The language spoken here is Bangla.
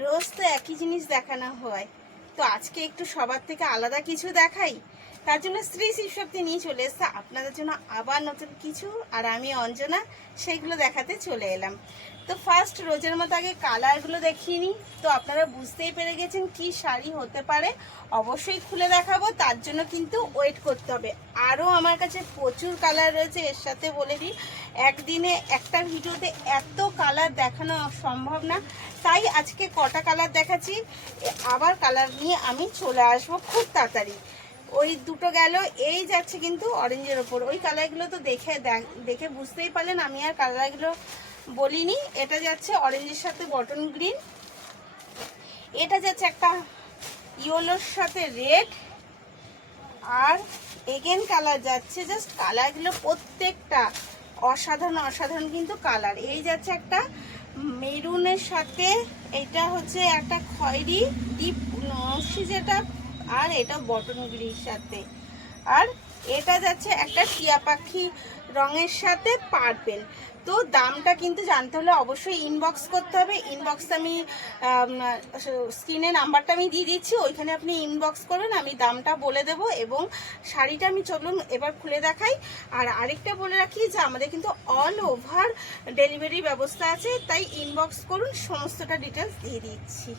রোজ তো একই জিনিস দেখানো হয়, তো আজকে একটু সবার থেকে আলাদা কিছু দেখাই। তার জন্য শ্রী শিবশক্তি নিয়ে চলে এসছে আপনাদের জন্য আবার নতুন কিছু, আর আমি অঞ্জনা সেইগুলো দেখাতে চলে এলাম। তো ফার্স্ট রোজের মতো আগে কালারগুলো দেখিয়ে নিই। তো আপনারা বুঝতেই পেরে গেছেন কি শাড়ি হতে পারে, অবশ্যই খুলে দেখাবো, তার জন্য কিন্তু ওয়েট করতে হবে। আরও আমার কাছে প্রচুর কালার রয়েছে, এর সাথে বলে দিই একদিনে একটা ভিডিওতে এত কালার দেখানো সম্ভব না, তাই আজকে কটা কালার দেখাচ্ছি, আবার কালার নিয়ে আমি চলে আসবো খুব তাড়াতাড়ি। ওই দুটো গেল, এই যাচ্ছে কিন্তু অরেঞ্জের ওপর। ওই কালারগুলো তো দেখে বুঝতেই পারলেন, আমি আর কালারগুলো বলিনি। এটা যাচ্ছে অরেঞ্জের সাথে বটন গ্রিন, এটা যাচ্ছে একটা ইয়েলোর সাথে রেড, আর এগেন কালার যাচ্ছে, জাস্ট কালারগুলো প্রত্যেকটা অসাধারণ অসাধারণ কিন্তু কালার। এই যাচ্ছে একটা মেরুনের সাথে, এটা হচ্ছে একটা খয়েরি ডিপ নসি যেটা, আর এটা বটন গ্রিনের সাথে, আর এটা যাচ্ছে একটা টিয়া পাখি রঙের সাথে পার্পেল। তো দামটা কিন্তু জানতে হলে অবশ্যই ইনবক্স করতে হবে। ইনবক্সে আমি স্ক্রিনে নাম্বারটা আমি দিয়ে দিচ্ছি, ওইখানে আপনি ইনবক্স করুন, আমি দামটা বলে দেব। এবং শাড়িটা আমি চলুন এবার খুলে দেখাই। আর আরেকটা বলে রাখি যে আমাদের কিন্তু অল ওভার ডেলিভারি ব্যবস্থা আছে, তাই ইনবক্স করুন, সমস্তটা ডিটেলস দিয়ে দিচ্ছি।